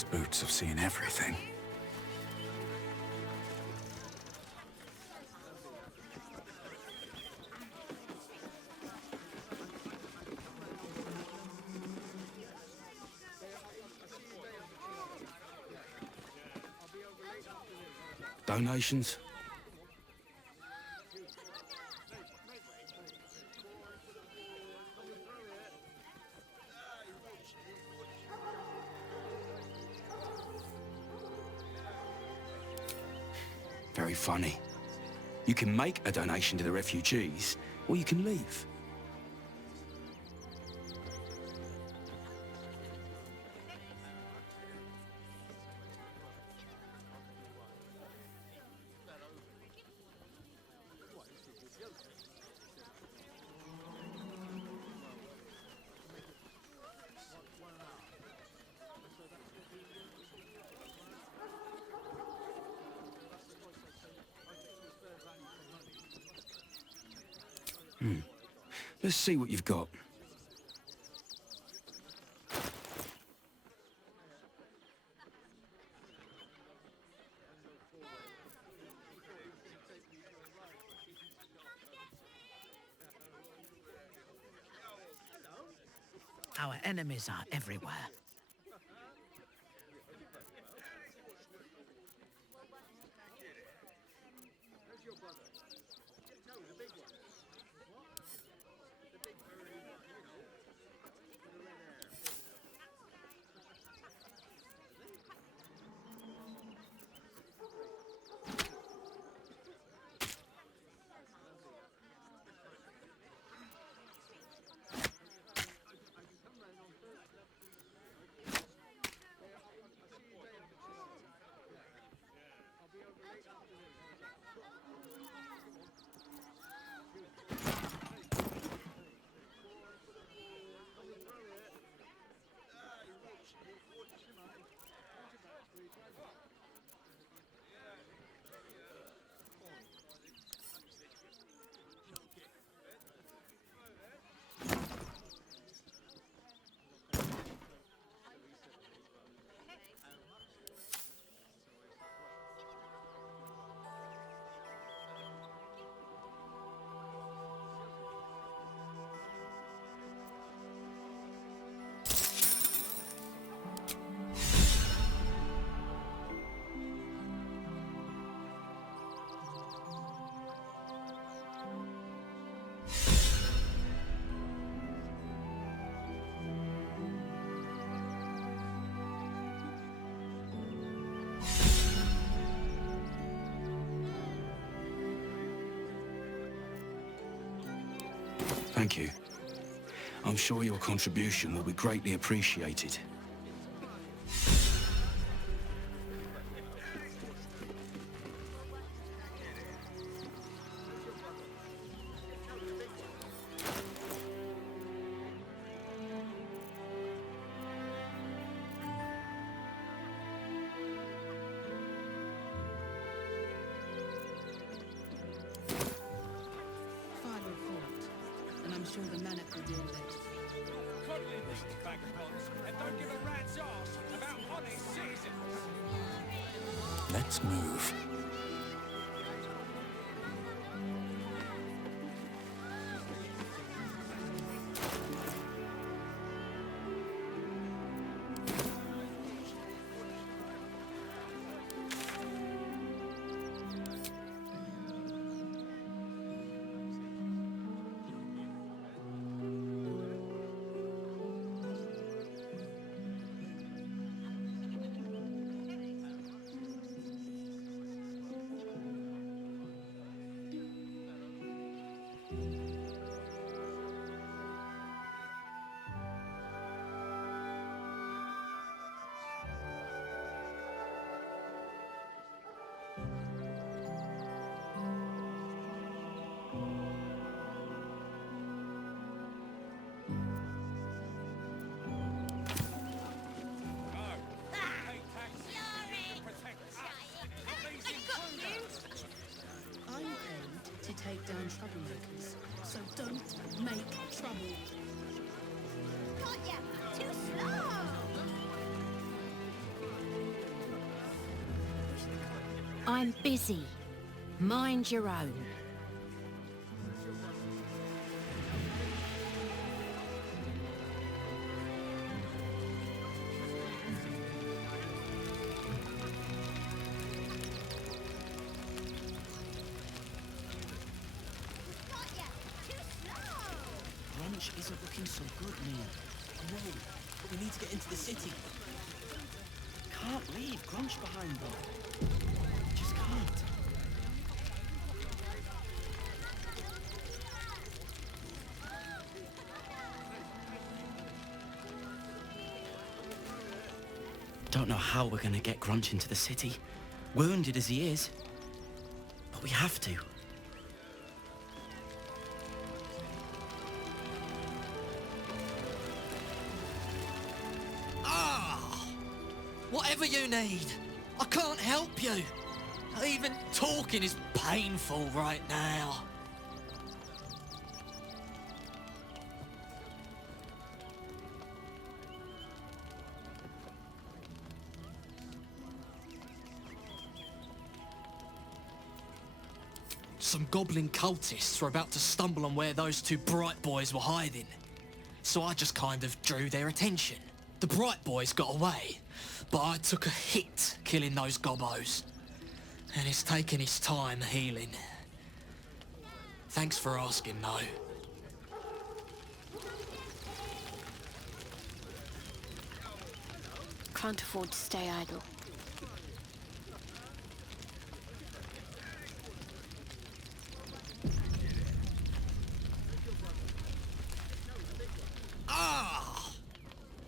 These boots have seen everything. Donations? Very funny. You can make a donation to the refugees, or you can leave. Let's see what you've got. Our enemies are everywhere. Thank you. I'm sure your contribution will be greatly appreciated. Sure the manic will deal with it. And don't give a rat's arse about honest citizens. Let's move. Take down troublemakers, so don't make trouble. Got ya! Too slow! I'm busy. Mind your own. Grunch isn't looking so good, Neil. I know, but we need to get into the city. Can't leave Grunch behind, though. Just can't. Don't know how we're gonna get Grunch into the city, wounded as he is. But we have to. Whatever you need, I can't help you. Even talking is painful right now. Some goblin cultists were about to stumble on where those two bright boys were hiding. So I just kind of drew their attention. The bright boys got away, but I took a hit killing those gobbos. And it's taken its time healing. Thanks for asking, though. Can't afford to stay idle.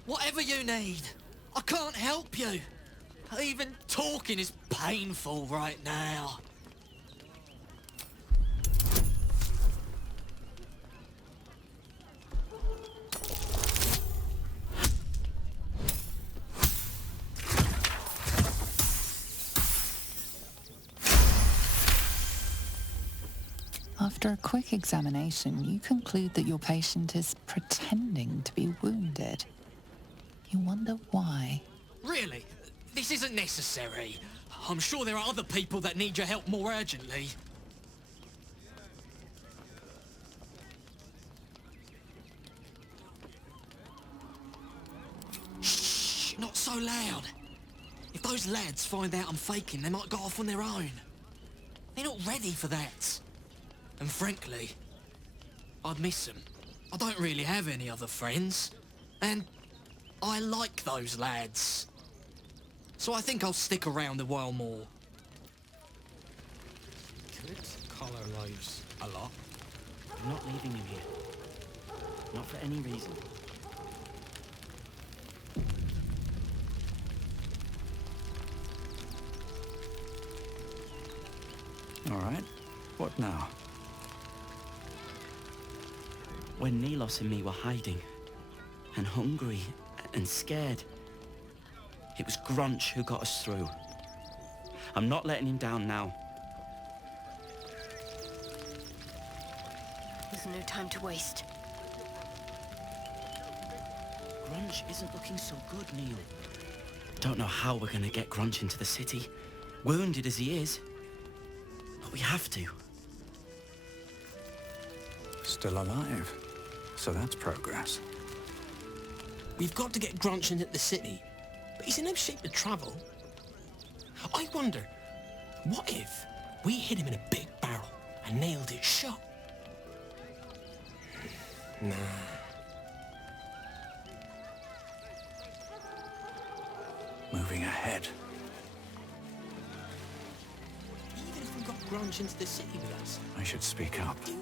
Whatever you need, I can't help you. Even talking is painful right now. After a quick examination, you conclude that your patient is pretending to be wounded. You wonder why. Really? This isn't necessary. I'm sure there are other people that need your help more urgently. Shh, not so loud. If those lads find out I'm faking, they might go off on their own. They're not ready for that. And frankly, I'd miss them. I don't really have any other friends. And I like those lads. So I think I'll stick around a while more. Kids call our lives a lot. I'm not leaving you here. Not for any reason. All right. What now? When Nilos and me were hiding, and hungry, and scared, it was Grunch who got us through. I'm not letting him down now. There's no time to waste. Grunch isn't looking so good, Neil. Don't know how we're gonna get Grunch into the city, wounded as he is. But we have to. Still alive. So that's progress. We've got to get Grunch into the city, but he's in no shape to travel. I wonder, what if we hit him in a big barrel and nailed it shut? Nah. Moving ahead. Even if we got Grunch into the city with us, I should speak up. what do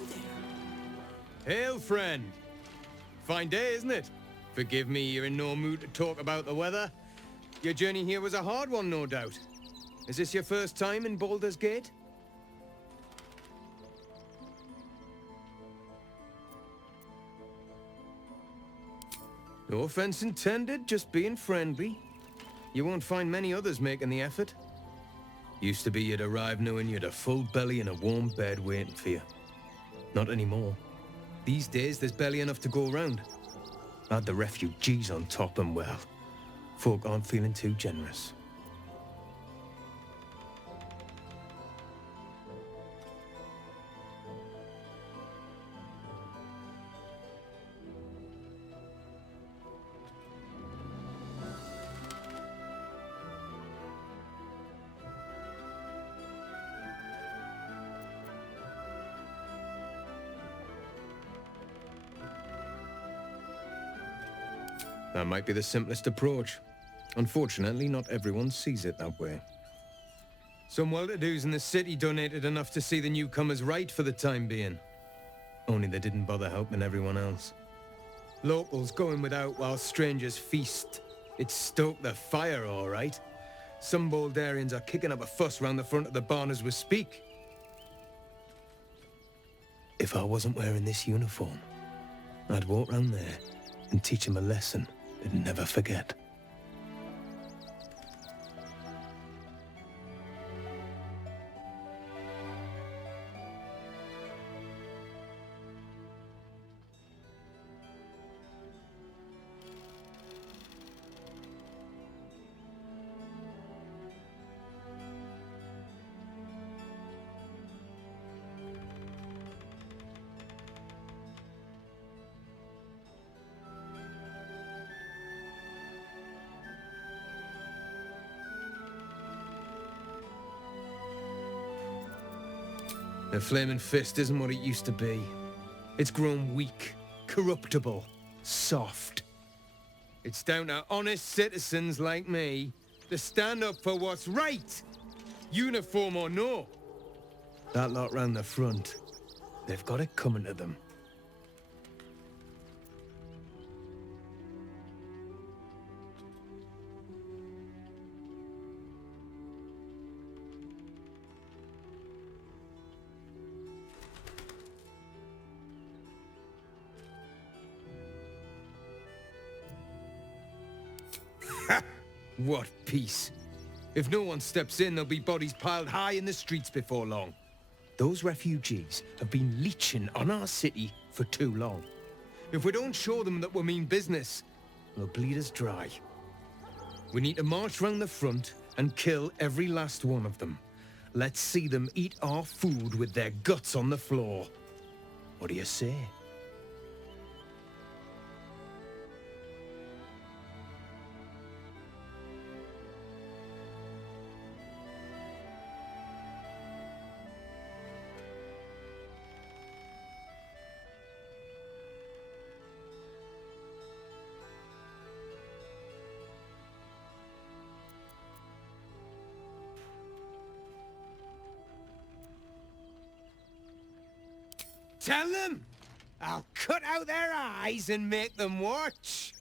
there? Hail, friend. Fine day, isn't it? Forgive me, you're in no mood to talk about the weather. Your journey here was a hard one, no doubt. Is this your first time in Baldur's Gate? No offense intended, just being friendly. You won't find many others making the effort. Used to be you'd arrive knowing you had a full belly and a warm bed waiting for you. Not anymore. These days, there's barely enough to go around. Add the refugees on top and, well, folk aren't feeling too generous. That might be the simplest approach. Unfortunately, not everyone sees it that way. Some well-to-dos in the city donated enough to see the newcomers right for the time being. Only they didn't bother helping everyone else. Locals going without while strangers feast. It stoked the fire, all right. Some Baldurians are kicking up a fuss round the front of the barn as we speak. If I wasn't wearing this uniform, I'd walk round there and teach him a lesson they'd never forget. The Flaming Fist isn't what it used to be. It's grown weak, corruptible, soft. It's down to honest citizens like me to stand up for what's right, uniform or no. That lot round the front, they've got it coming to them. What peace. If no one steps in, there'll be bodies piled high in the streets before long. Those refugees have been leeching on our city for too long. If we don't show them that we mean business, they'll bleed us dry. We need to march round the front and kill every last one of them. Let's see them eat our food with their guts on the floor. What do you say? Tell them! I'll cut out their eyes and make them watch!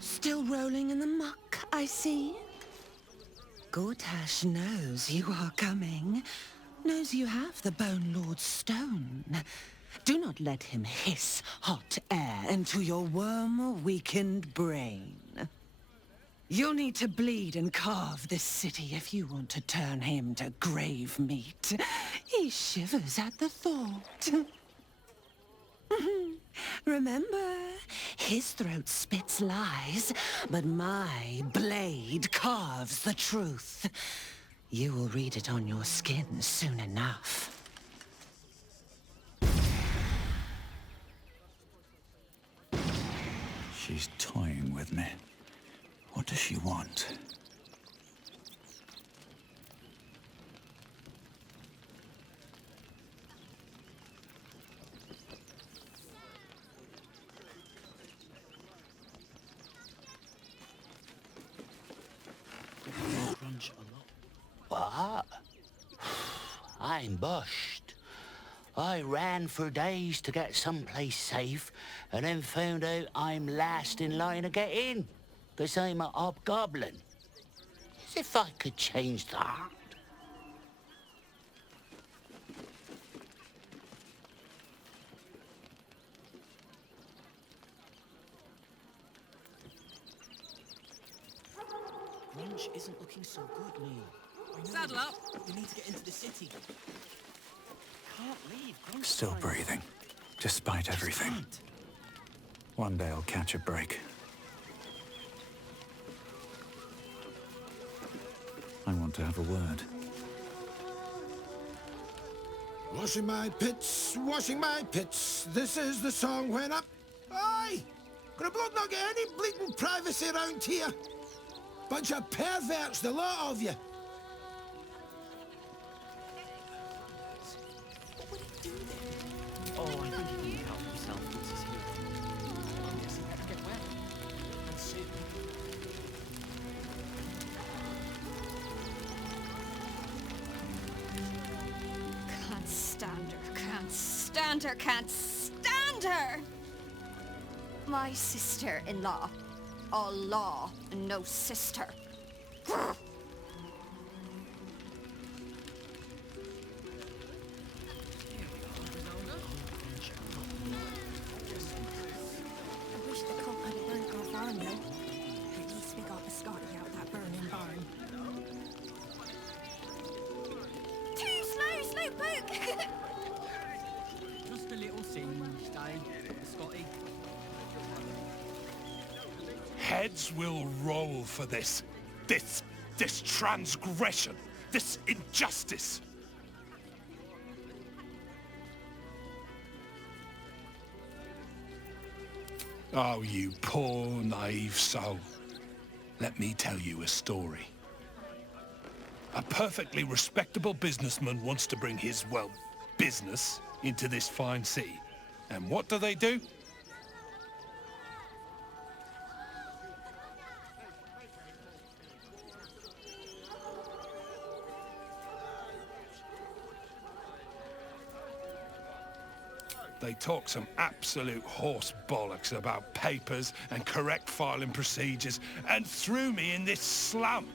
Still rolling in the muck, I see. Gortash knows you are coming. Knows you have the Bone Lord's stone. Do not let him hiss hot air into your worm-weakened brain. You'll need to bleed and carve this city if you want to turn him to grave meat. He shivers at the thought. Remember, his throat spits lies, but my blade carves the truth. You will read it on your skin soon enough. She's toying with me. What does she want? What? I'm bushed. I ran for days to get someplace safe, and then found out I'm last in line to get in, because I'm a hobgoblin. As if I could change that. Grunge isn't looking so good, Neil. Saddle up. We need to get into the city. Can't leave. Grunge's Still fine. breathing, despite everything. Can't. One day I'll catch a break. I want to have a word. Washing my pits, this is the song when I'm... Aye! Gonna bloke not get any bleeding privacy around here. Bunch of perverts, the lot of you. Oh, I think he can look out for himself once he's here. I guess he better get well. And soon. Can't stand her, can't stand her, can't stand her! My sister-in-law. All law and no sister. I wish the cop had burnt our farm, though. At least we got the Scotty out of that burning barn. Too slow, slowpoke! Just a little singed, eh, Scotty? Heads will roll for this. This transgression. This injustice. Oh, you poor, naive soul. Let me tell you a story. A perfectly respectable businessman wants to bring his, well, business into this fine city. And what do? They talk some absolute horse bollocks about papers and correct filing procedures and threw me in this slum.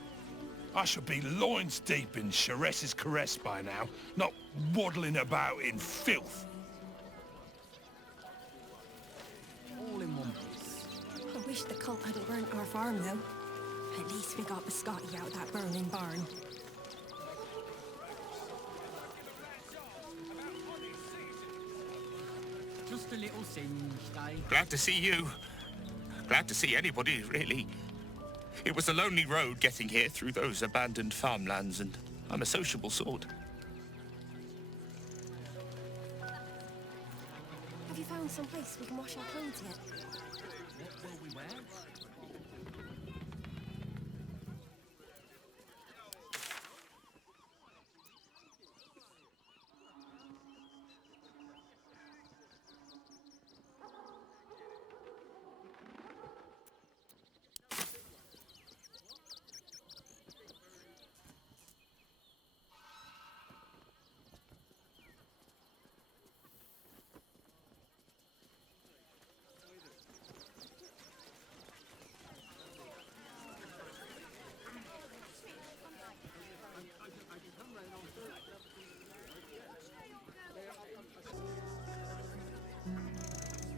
I should be loins deep in Chares's caress by now, not waddling about in filth. All in one piece. I wish the cop had burnt our farm, though. At least we got the Scotty out of that burning barn. Just a little singed, eh? Glad to see you. Glad to see anybody, really. It was a lonely road getting here through those abandoned farmlands, and I'm a sociable sort. Have you found some place we can wash our clothes yet? What will we wear?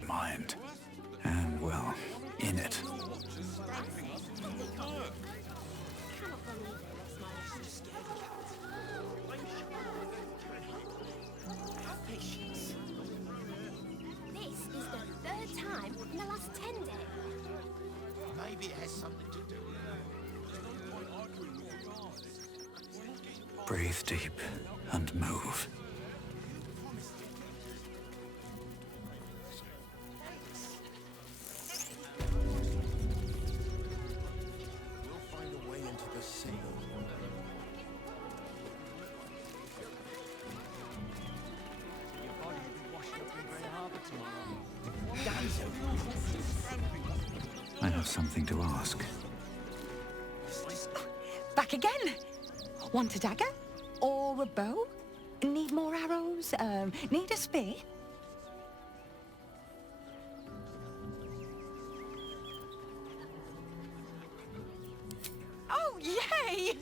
Mind. And, well, in it. This is the third time in the last 10 days. Maybe it has something to do with Breathe deep and move. We'll find a way into the sea. Your body will be washed up in Grey Harbour tomorrow. I have something to ask. Back again. Want a dagger? Or a bow? Need more arrows? Need a spear? Oh, yay!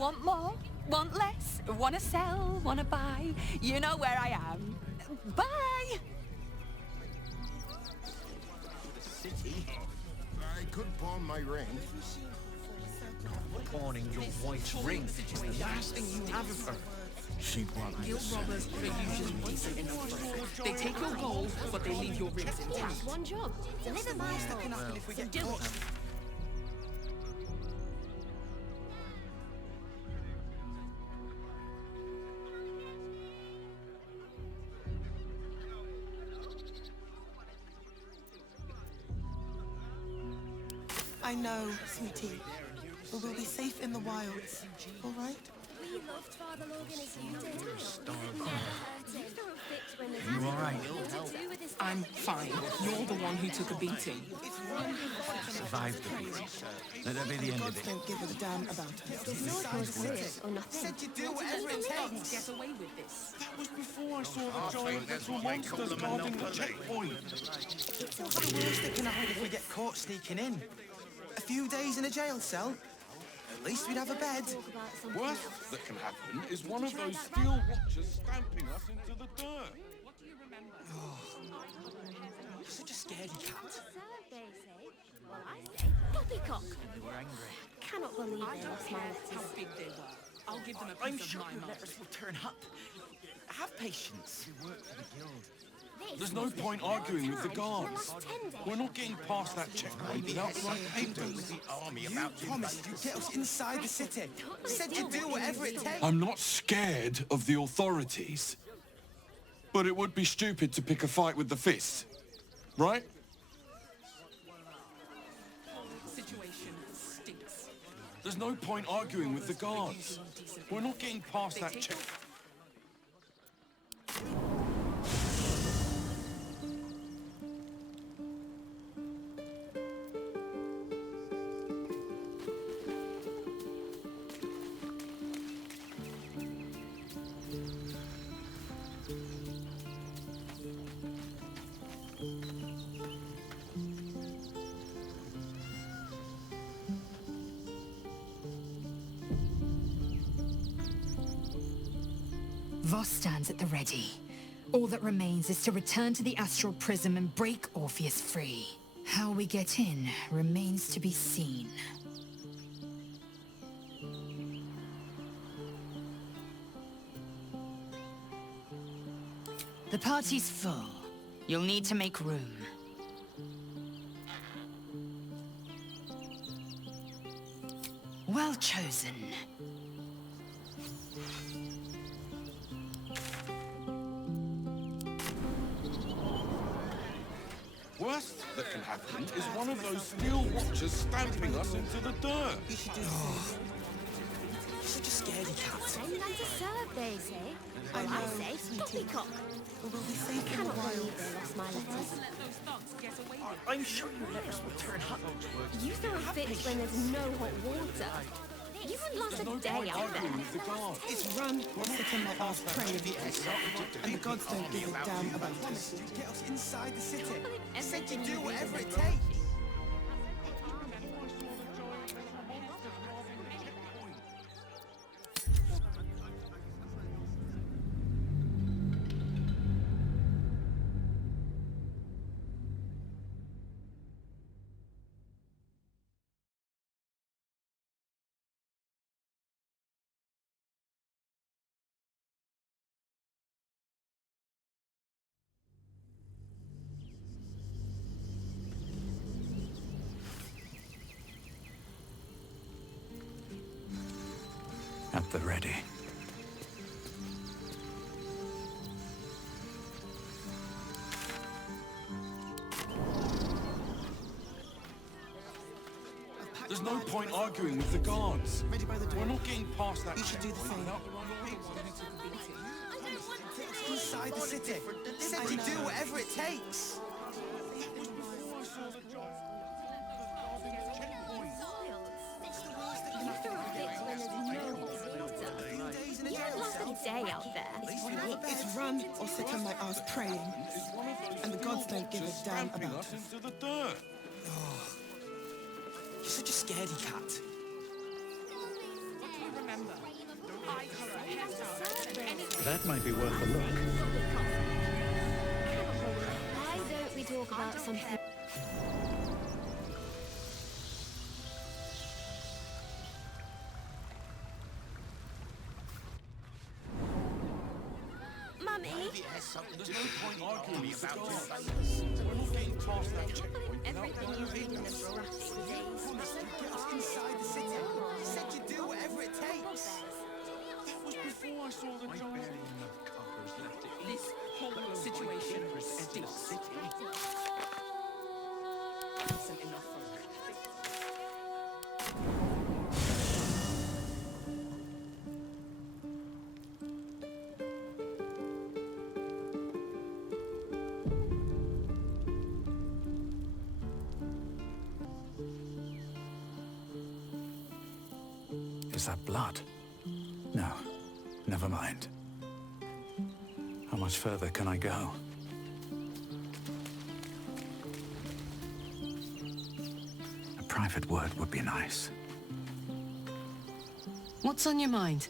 Want more? Want less? Wanna sell? Wanna buy? You know where I am. Bye! City? I could pawn my ring. Pawning your wife's ring is the last thing you have of her. She'd want me Guild to sell robbers are usually decent enough. They take your gold, but they leave your rings intact. One job. Deliver my haul. If we get Do it. caught. I know, sweetie. But we'll be safe in the wilds, all right? We loved Father Logan as you did. You all right? I'm fine. You're the one who took a beating. Survived the beating. Let that be the end of it. Don't give a damn about us. Said you do whatever it takes. Get away with this. That was before I saw the giant little monsters guarding the checkpoint. What's the worst that can happen if we get caught sneaking in? A few days in a jail cell? At least we'd have a bed. Worst that can happen is one of those steel watchers stamping us into the dirt. What do you remember? You're such a scaredy cat. Well, I say, poppycock. They were angry. Cannot believe they lost my How letters. big they were. I'll give them a I'm piece sure of my your mind. letters will turn up. Have patience. We work for the guild. There's no point arguing with the guards. We're not getting past that checkpoint without the right papers. You promised you'd get us inside the city. Said you'd do whatever it takes. I'm not scared of the authorities. But it would be stupid to pick a fight with the fists. Right? Situation stinks. There's no point arguing with the guards. We're not getting past that check. Voss stands at the ready. All that remains is to return to the astral prism and break Orpheus free. How we get in remains to be seen. The party's full. You'll need to make room. Well chosen. Worst that can happen is one of those steel watchers stamping us into the dirt. You should do You're such a scaredy cat. Send them to serve, they say. I Well, know, I say, sweetie. poppycock. We'll be safe in the Cannot believe wilds. they lost my letters. Let those thugs get away with it. I'm sure your letters will turn up. You throw a fit when there's no hot water. You wouldn't last a day out there. It's run or sit in my arse praying. And the gods don't give a damn about us. Get us inside the city. Said you'd do whatever it takes. At the ready. There's no point arguing with the guards. Ready by the door. We're not getting past that You should do the checkpoint same. without the right papers. Inside the city. Said you'd do whatever it takes. You throw a fit when there's no hot water. You wouldn't last a day out there. It's run or sit on my arse praying. And the gods don't give a damn Stamping about us us. into the dirt. You're such a scaredy cat. What do you remember? remember. I cover hairstyles. That might be worth a look. Why don't we talk about something? Mummy? There's no point arguing about this. We're not getting past that checkpoint. Everything you read in the graphic days. Get us inside the city. You said you'd do whatever it takes. That was before I saw the job. This whole situation stinks. Isn't enough for her. Is that blood? No, never mind. How much further can I go? A private word would be nice. What's on your mind?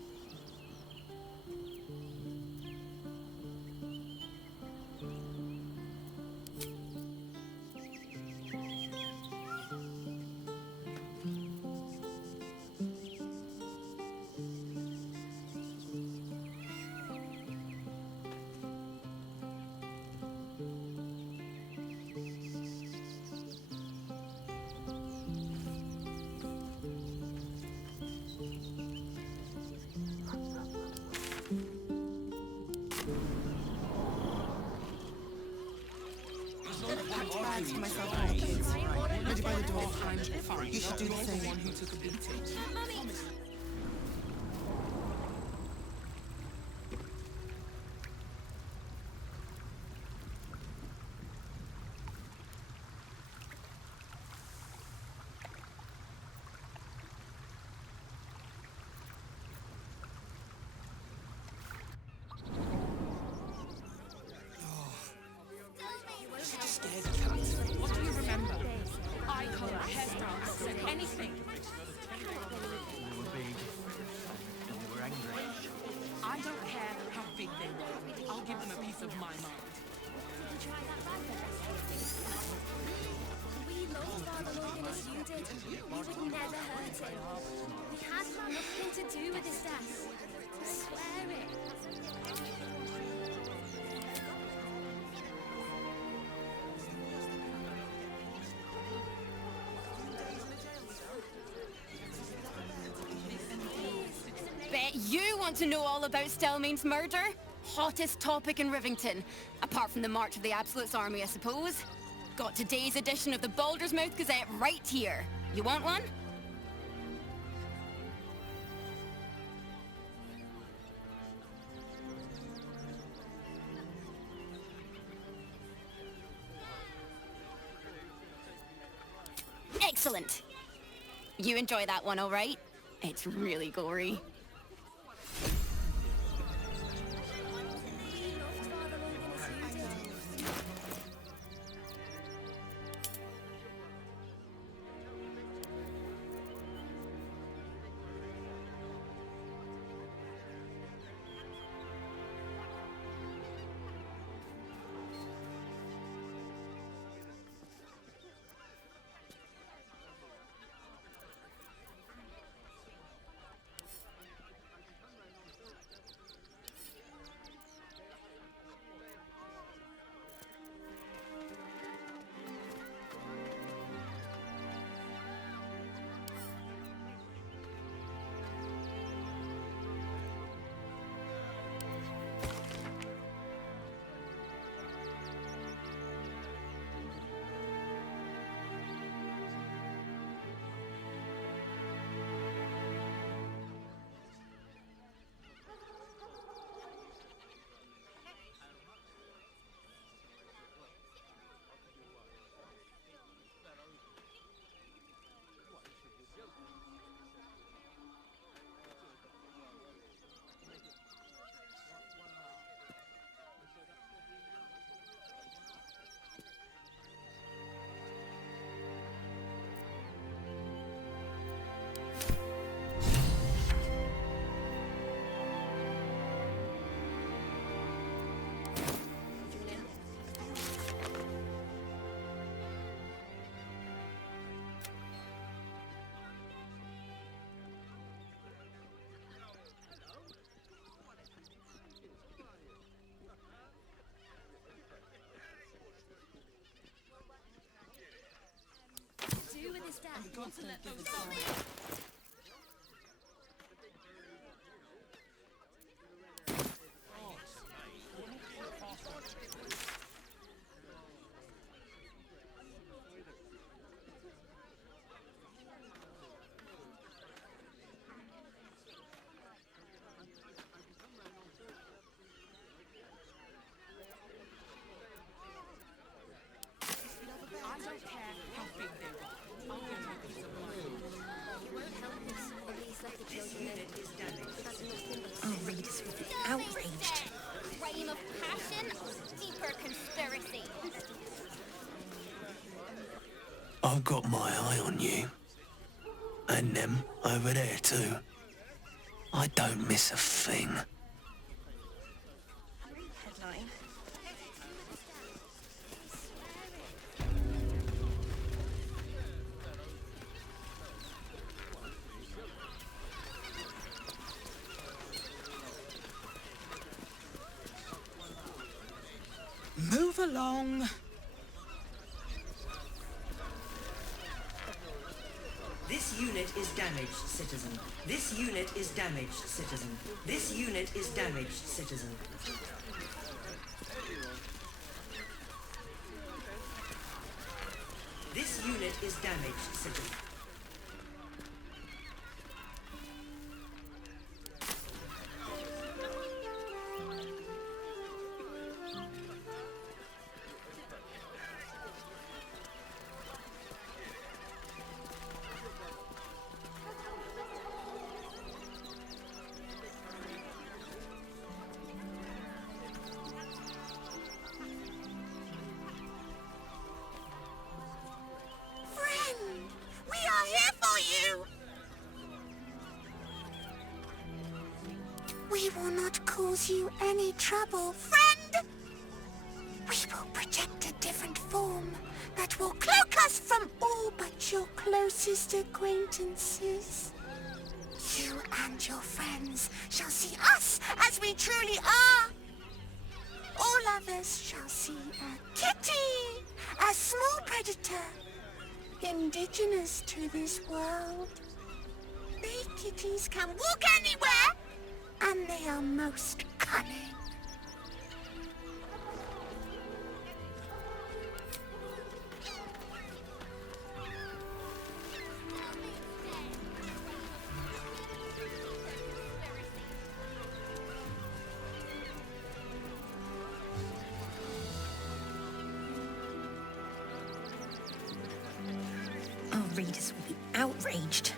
Bags for myself and the kids. Ready by the door. I'm fine. You should do the You're same. one who took a beating. What do you remember? Eye color, hairstyles, anything. They were big, and they were angry. I don't care how big they were. I'll give them a piece of my mind. We loved Father Logan as you did. We would never hurt him. We had nothing to do with his death. I swear it. Bet you want to know all about Stelmane's murder? Hottest topic in Rivington. Apart from the March of the Absolute's army, I suppose. Got today's edition of the Baldur's Mouth Gazette right here. You want one? Excellent. You enjoy that one, all right? It's really gory. death. The gods don't give a damn. I don't care how big they are. I'll get my piece of mind. It won't help us. At least let the children know. That's nothing but Our readers will be outraged. Crime of passion, deeper conspiracy. I've got my eye on you. And them over there too. I don't miss a thing. headline. Move along. This unit is damaged, citizen. This unit is damaged, citizen. This unit is damaged, citizen. This unit is damaged, citizen. We will not cause you any trouble, friend! We will project a different form that will cloak us from all but your closest acquaintances. You and your friends shall see us as we truly are. All others shall see a kitty, a small predator, indigenous to this world. They kitties can walk anywhere, and they are most cunning. Our readers will be outraged.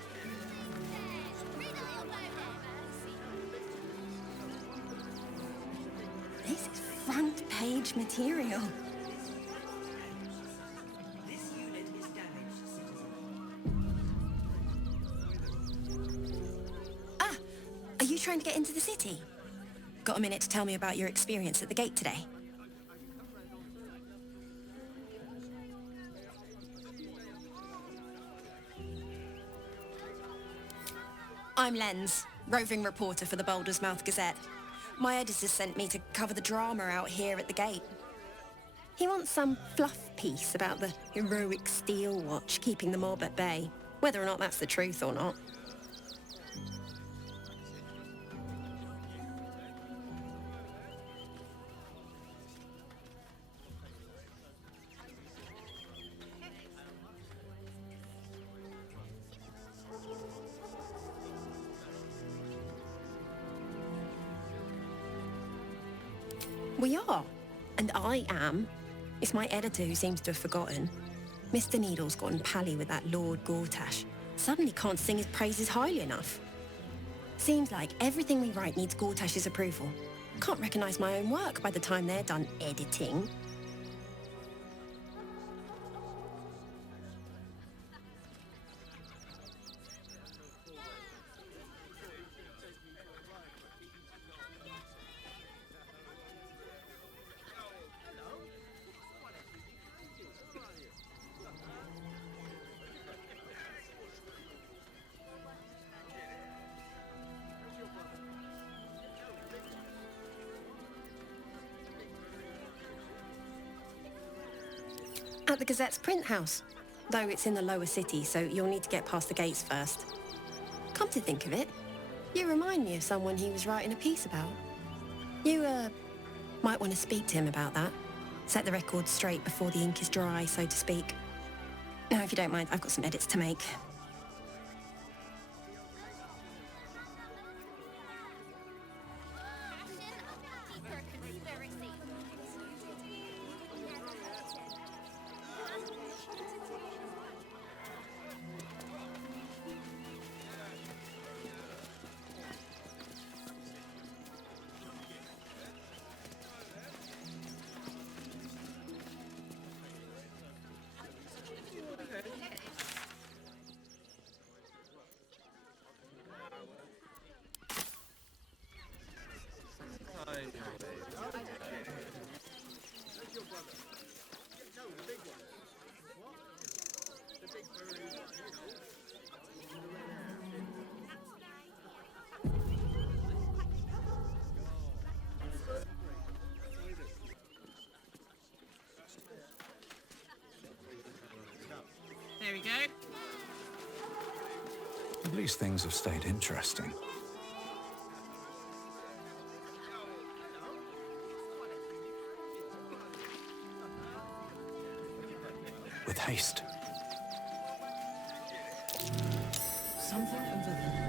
This is front page material. This unit is damaged, citizen. Ah, are you trying to get into the city? Got a minute to tell me about your experience at the gate today? I'm Lens, roving reporter for the Baldur's Mouth Gazette. My editor sent me to cover the drama out here at the gate. He wants some fluff piece about the heroic steel watch keeping the mob at bay, whether or not that's the truth or not. We are. And I am. It's my editor who seems to have forgotten. Mr. Needle's gotten pally with that Lord Gortash. Suddenly can't sing his praises highly enough. Seems like everything we write needs Gortash's approval. Can't recognise my own work by the time they're done editing. At the Gazette's print house. Though it's in the lower city, so you'll need to get past the gates first. Come to think of it, you remind me of someone he was writing a piece about. You, might want to speak to him about that. Set the record straight before the ink is dry, so to speak. Now, if you don't mind, I've got some edits to make. There we go. At least things have stayed interesting. With haste. Something over there.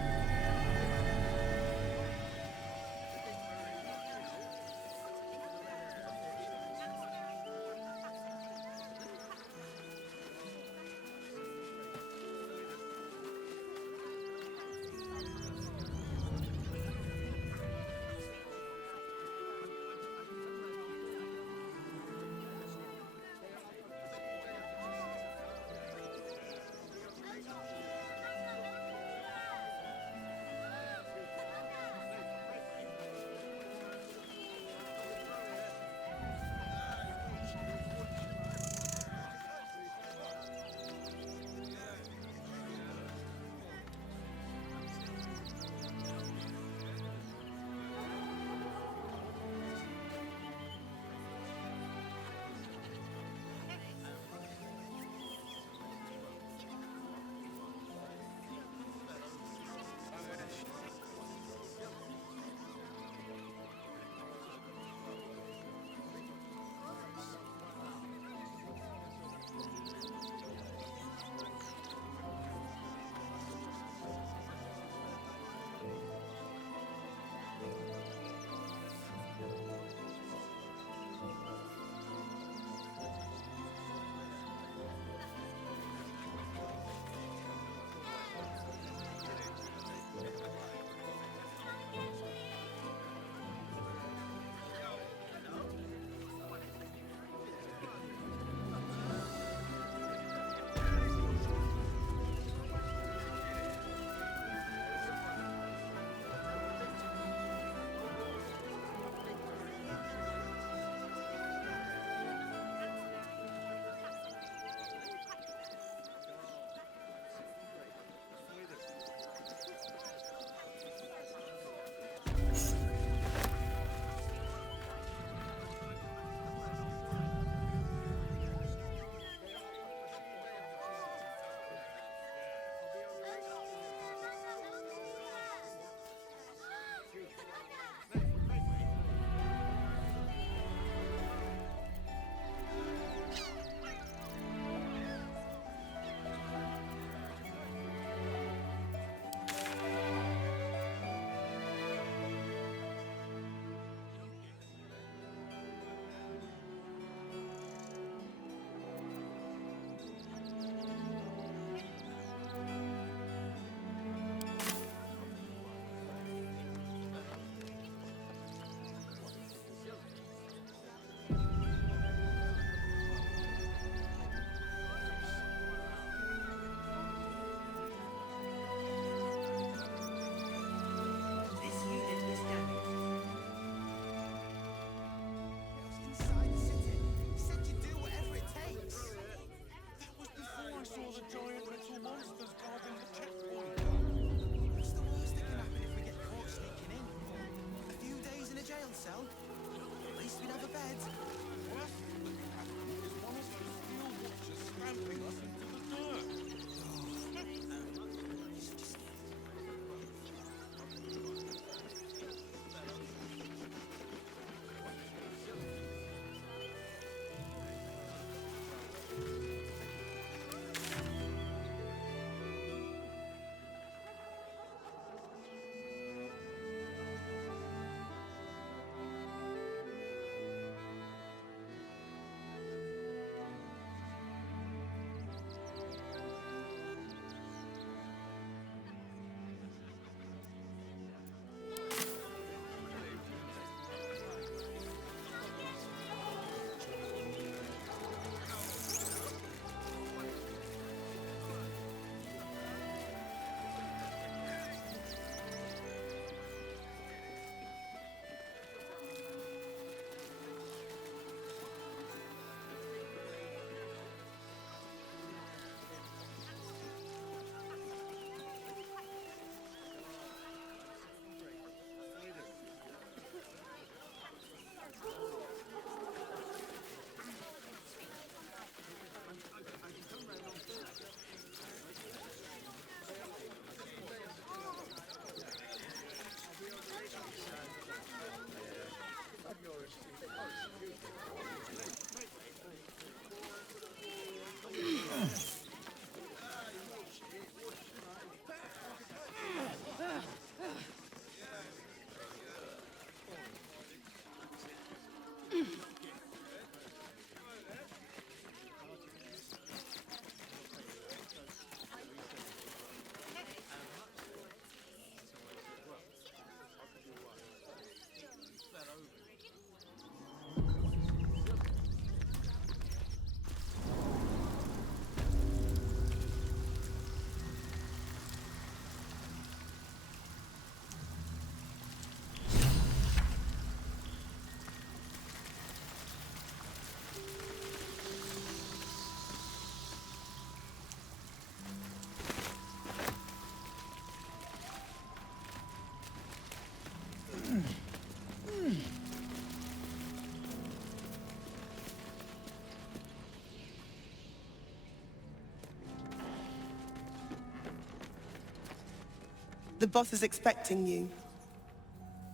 The boss is expecting you.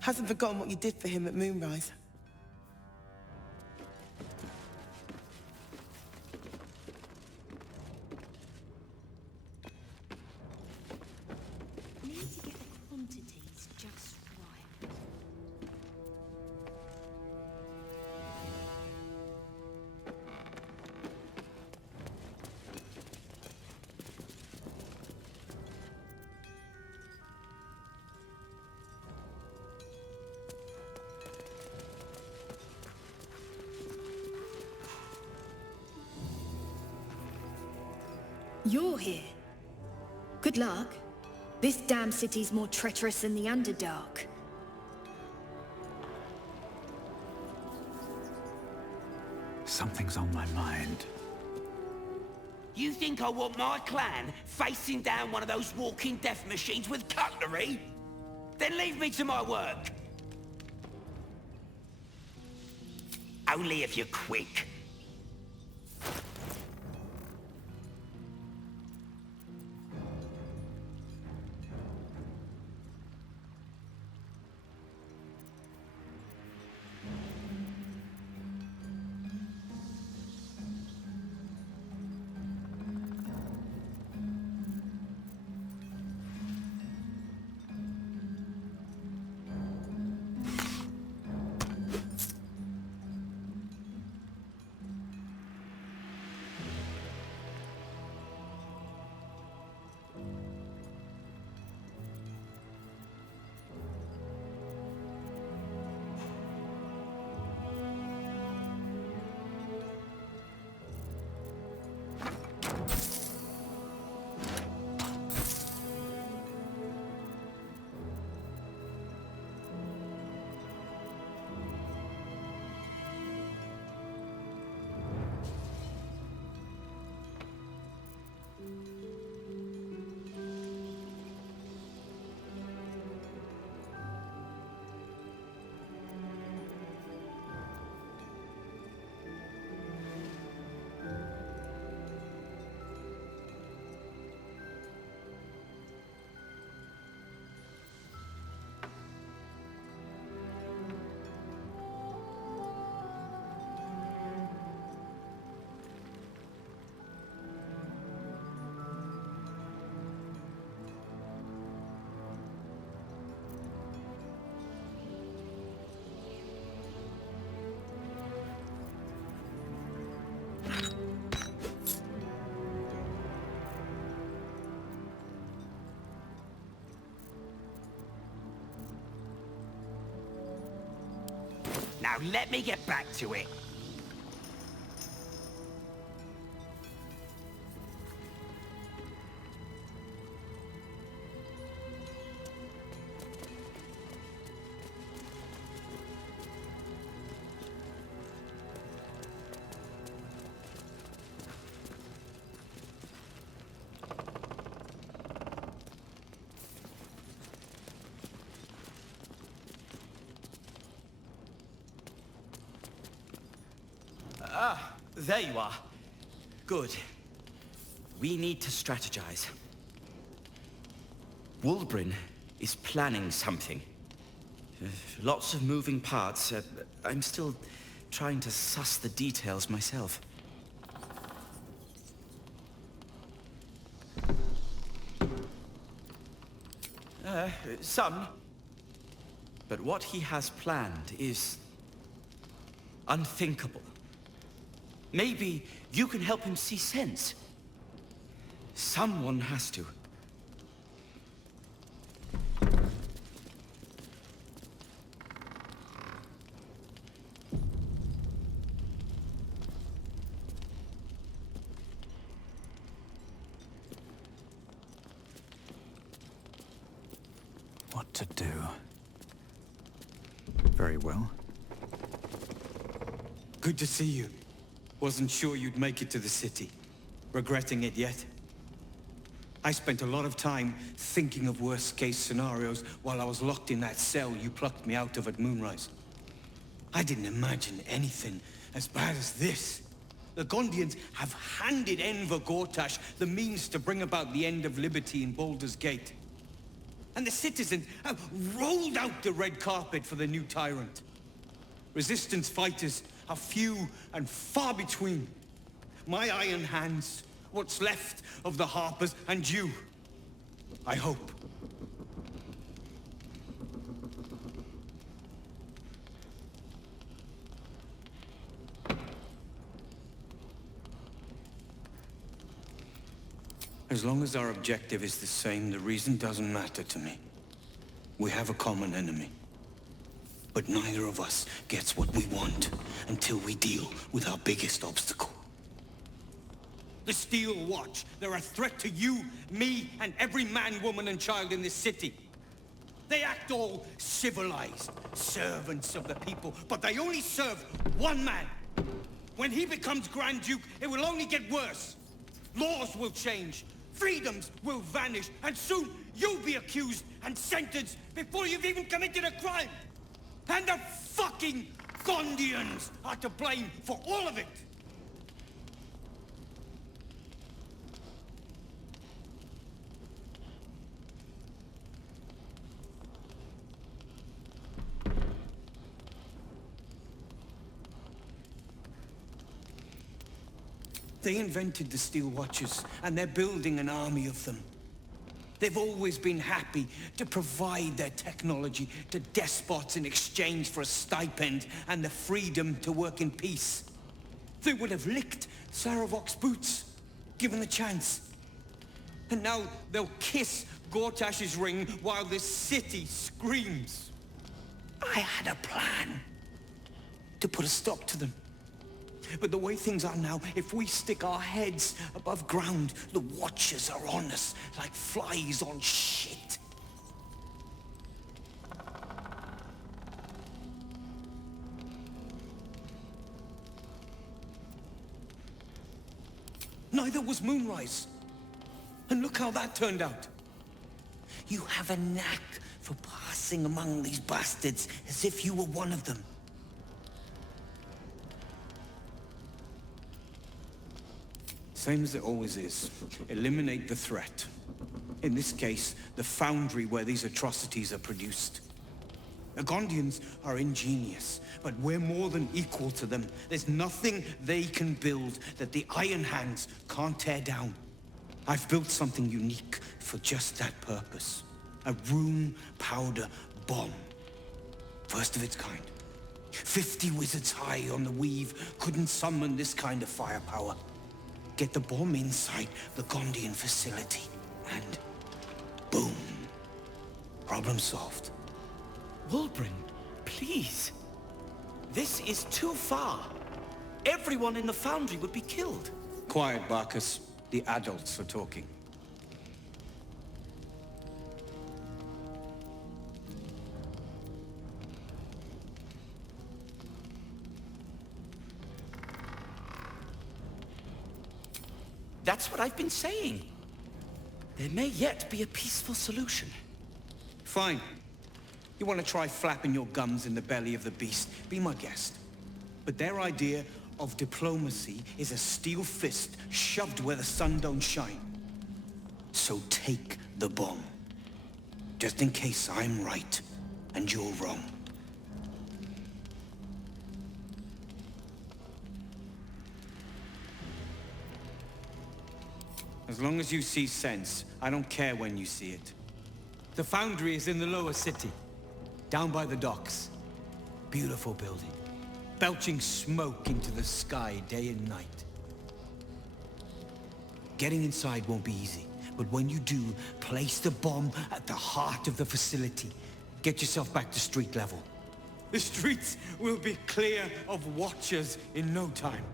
Hasn't forgotten what you did for him at Moonrise. Need to get the quantities just right. You're here. Good luck. This damn city's more treacherous than the Underdark. Something's on my mind. You think I want my clan facing down one of those walking death machines with cutlery? Then leave me to my work. Only if you're quick. Now let me get back to it. Ah, there you are. Good. We need to strategize. Wulbrin is planning something. Lots of moving parts. I'm still trying to suss the details myself. Some. But what he has planned is unthinkable. Maybe you can help him see sense. Someone has to. What to do? Very well. Good to see you. Wasn't sure you'd make it to the city. Regretting it yet? I spent a lot of time thinking of worst-case scenarios while I was locked in that cell you plucked me out of at Moonrise. I didn't imagine anything as bad as this. The Gondians have handed Enver Gortash the means to bring about the end of liberty in Baldur's Gate. and the citizens have rolled out the red carpet for the new tyrant. Resistance fighters are few and far between. My iron hands, what's left of the Harpers, and you, I hope. As long as our objective is the same, the reason doesn't matter to me. We have a common enemy. But neither of us gets what we want until we deal with our biggest obstacle. The Steel Watch. They're a threat to you, me, and every man, woman, and child in this city. They act all civilized, servants of the people, but they only serve one man. When he becomes Grand Duke, it will only get worse. Laws will change. Freedoms will vanish, and soon you'll be accused and sentenced before you've even committed a crime. And the fucking Gondians are to blame for all of it. They invented the Steel Watchers, and they're building an army of them. They've always been happy to provide their technology to despots in exchange for a stipend and the freedom to work in peace. They would have licked Saravok's boots, given the chance. And now they'll kiss Gortash's ring while this city screams. I had a plan to put a stop to them. But the way things are now, if we stick our heads above ground, the Watchers are on us like flies on shit. Neither was Moonrise. And look how that turned out. You have a knack for passing among these bastards as if you were one of them. Same as it always is. Eliminate the threat. In this case, the foundry where these atrocities are produced. The Gondians are ingenious, but we're more than equal to them. There's nothing they can build that the Iron Hands can't tear down. I've built something unique for just that purpose. A room powder bomb. First of its kind. 50 wizards high on the weave couldn't summon this kind of firepower. Get the bomb inside the Gondian facility, and boom. Problem solved. Wulbren, please. This is too far. Everyone in the foundry would be killed. Quiet, Barkus. The adults are talking. That's what I've been saying. There may yet be a peaceful solution. Fine. You want to try flapping your gums in the belly of the beast? Be my guest. But their idea of diplomacy is a steel fist shoved where the sun don't shine. So take the bomb. Just in case I'm right and you're wrong. As long as you see sense, I don't care when you see it. The foundry is in the lower city, down by the docks. Beautiful building, belching smoke into the sky day and night. Getting inside won't be easy, but when you do, place the bomb at the heart of the facility. Get yourself back to street level. The streets will be clear of Watchers in no time.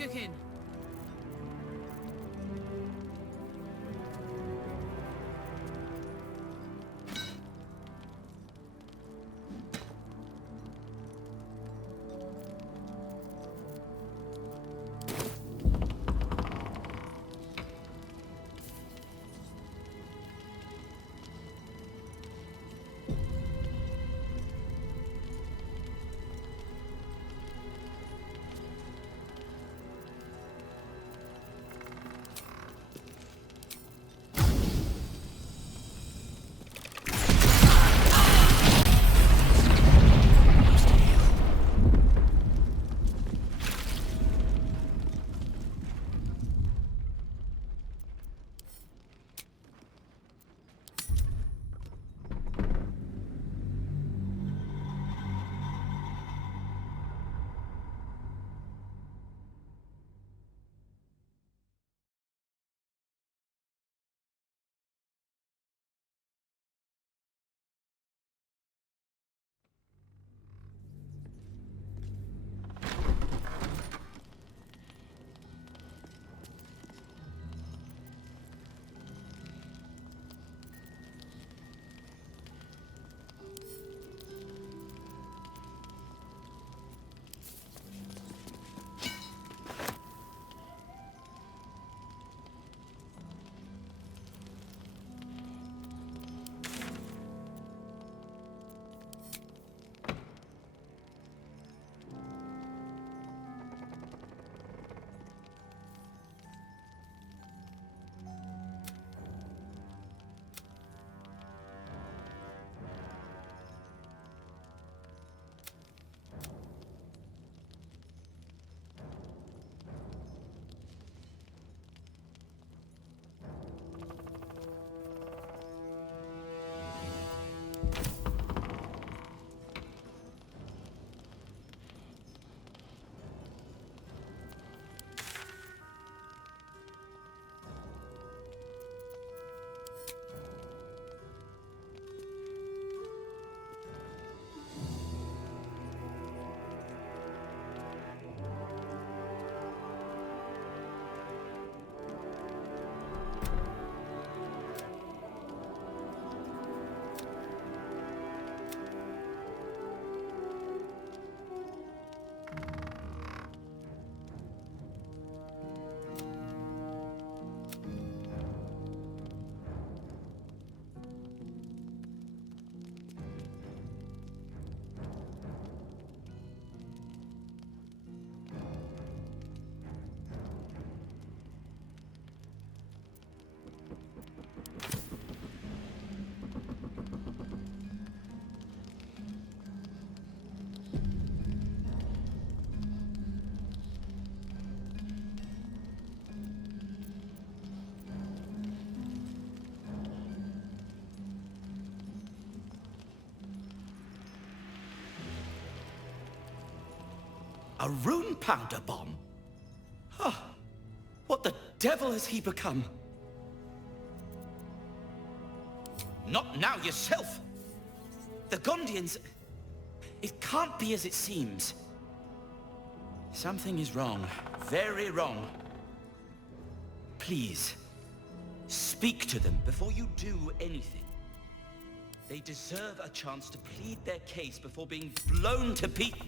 cooking? A rune powder bomb? Huh. What the devil has he become? Not now yourself! The Gondians... It can't be as it seems. Something is wrong. Very wrong. Please, speak to them before you do anything. They deserve a chance to plead their case before being blown to pieces.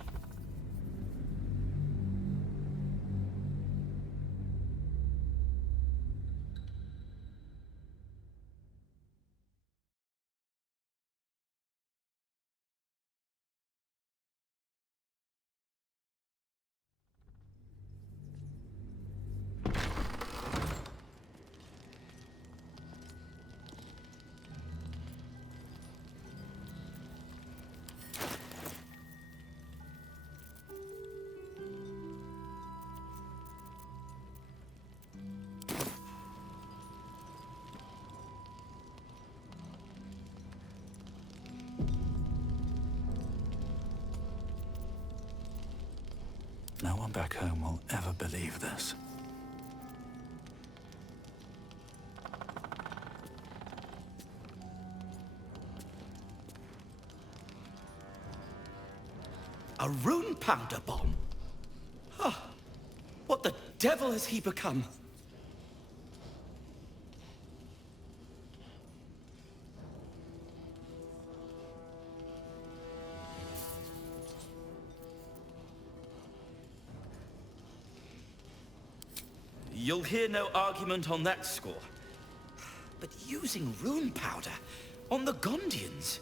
No one back home will ever believe this. A rune powder bomb? Huh. What the devil has he become? You'll hear no argument on that score. But using rune powder on the Gondians?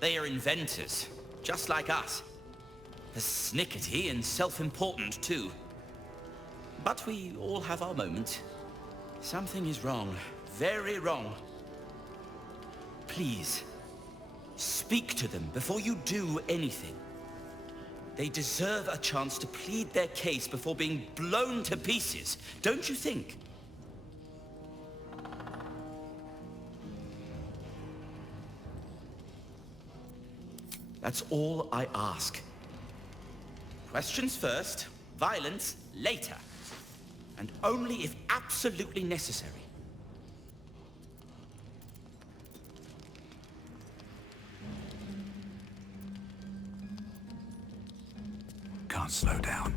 They are inventors, just like us. As snickety and self-important, too. But we all have our moments. Something is wrong. Very wrong. Please, speak to them before you do anything. They deserve a chance to plead their case before being blown to pieces, don't you think? That's all I ask. Questions first, violence later. And only if absolutely necessary. Can't slow down.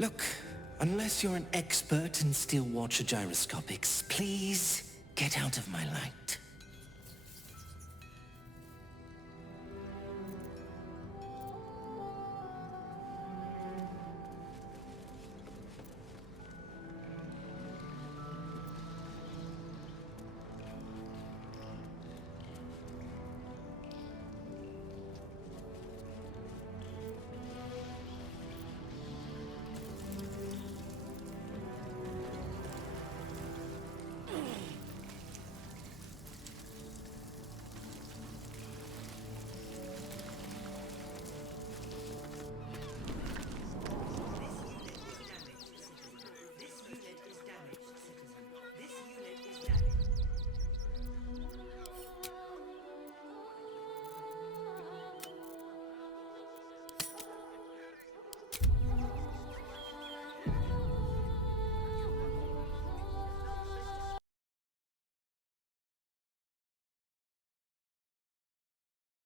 Look, unless you're an expert in steel watcher gyroscopics, please get out of my light.